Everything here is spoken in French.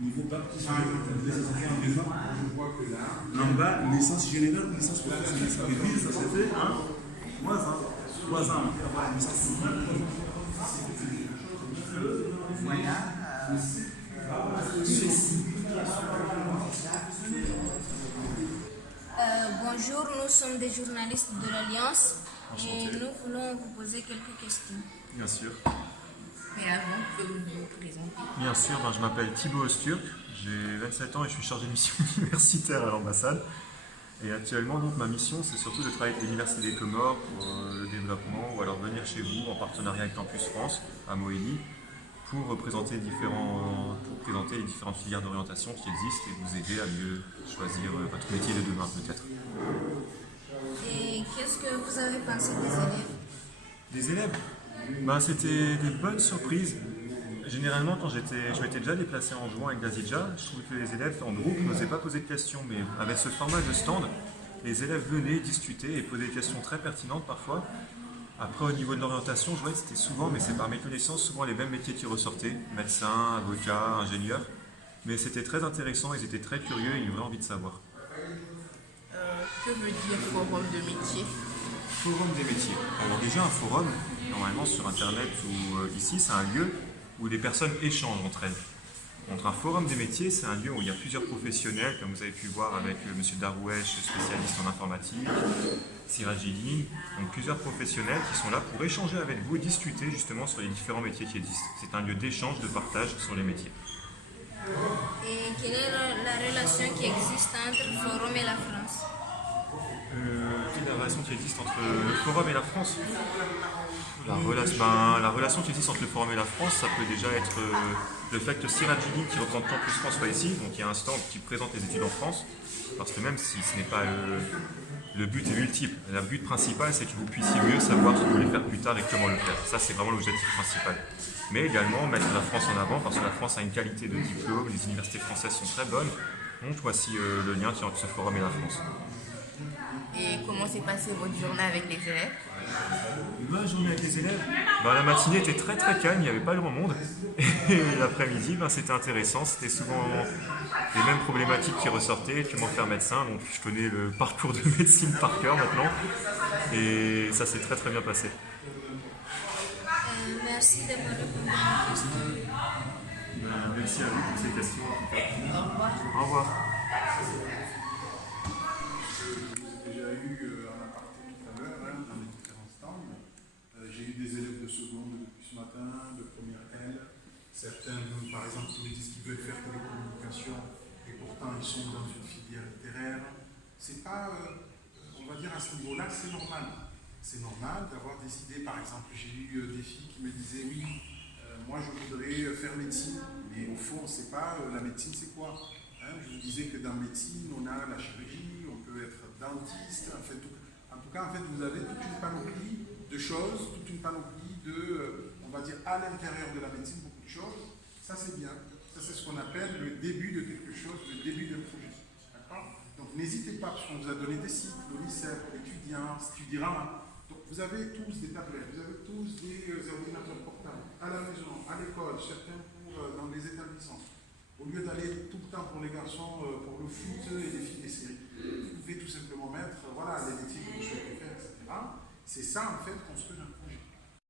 Niveau baptisme, en bas, naissance générale, naissance professionnelle. Ça veut dire, ça se fait en 3 ans. 3 ans, avoir une naissance. Bonjour, nous sommes des journalistes de l'Alliance et nous voulons vous poser quelques questions. Bien sûr. Mais avant, pouvez-vous vous présenter? Bien sûr, je m'appelle Thibaut Osturk, j'ai 27 ans et je suis chargé de mission universitaire à l'ambassade. Et actuellement, donc, ma mission, c'est surtout de travailler avec l'Université des Comores pour le développement ou alors venir chez vous en partenariat avec Campus France à Mohéli pour présenter les différentes filières d'orientation qui existent et vous aider à mieux choisir votre métier de demain peut-être. Et qu'est-ce que vous avez pensé des élèves? Des élèves? C'était des bonnes surprises. Généralement, quand je m'étais déjà déplacé en juin avec Dazidja, je trouvais que les élèves en groupe n'osaient pas poser de questions, mais avec ce format de stand, les élèves venaient discuter et poser des questions très pertinentes parfois. Après, au niveau de l'orientation, je voyais que c'était souvent, mais c'est par mes connaissances, souvent les mêmes métiers qui ressortaient, médecin, avocat, ingénieur. Mais c'était très intéressant, ils étaient très curieux et ils avaient envie de savoir. Que veut dire forum de métier? Forum des métiers. Alors déjà, un forum, normalement sur Internet ou ici, c'est un lieu où les personnes échangent entre elles. Donc un forum des métiers, c'est un lieu où il y a plusieurs professionnels, comme vous avez pu voir avec M. Darouesh, spécialiste en informatique, Sirajidine, donc plusieurs professionnels qui sont là pour échanger avec vous et discuter justement sur les différents métiers qui existent. C'est un lieu d'échange, de partage sur les métiers. Et quelle est la relation qui existe entre le forum et la France? Quelle est la relation qui existe entre le forum et la France? La relation qui existe entre le forum et la France, ça peut déjà être le fait que Sirajidine, qui représente Campus France, soit ici, donc il y a un stand qui présente les études en France, parce que même si ce n'est pas le but est multiple, le but principal c'est que vous puissiez mieux savoir ce que vous voulez faire plus tard et comment le faire. Ça c'est vraiment l'objectif principal. Mais également mettre la France en avant, parce que la France a une qualité de diplôme, les universités françaises sont très bonnes, donc voici le lien entre ce forum et la France. Et comment s'est passée votre journée avec les élèves? Ma journée avec les élèves, la matinée était très très calme, il n'y avait pas grand monde. Et l'après-midi, c'était intéressant, c'était souvent les mêmes problématiques qui ressortaient, comment faire médecin, donc je connais le parcours de médecine par cœur maintenant. Et ça s'est très très bien passé. Merci d'avoir répondu à mes questions. Merci à vous pour ces questions. Au revoir. Au revoir. Déjà eu un aparté tout à l'heure dans les différents stands. J'ai eu des élèves de seconde depuis ce matin, de première L. Certains, par exemple, qui me disent qu'ils veulent faire télécommunication et pourtant ils sont dans une filière littéraire. C'est pas, on va dire à ce niveau-là, c'est normal. C'est normal d'avoir des idées. Par exemple, j'ai eu des filles qui me disaient oui, moi je voudrais faire médecine, mais au fond, c'est pas la médecine, c'est quoi? Je vous disais que dans médecine, on a la chirurgie, on peut être dentiste, en tout cas, vous avez toute une panoplie de choses, toute une panoplie de, on va dire, à l'intérieur de la médecine, beaucoup de choses. Ça, c'est bien. Ça, c'est ce qu'on appelle le début de quelque chose, le début d'un projet. D'accord? Donc, n'hésitez pas, parce qu'on vous a donné des sites, l'ONICEF, l'étudiant, Studirama. Donc, vous avez tous des tablettes, vous avez tous des ordinateurs portables, à la maison, à l'école, certains dans les établissements. Au lieu d'aller tout le temps pour les garçons, pour le foot et les filles des séries, vous pouvez tout simplement mettre, les métiers que vous souhaitez faire, etc. C'est ça, en fait, construire un projet.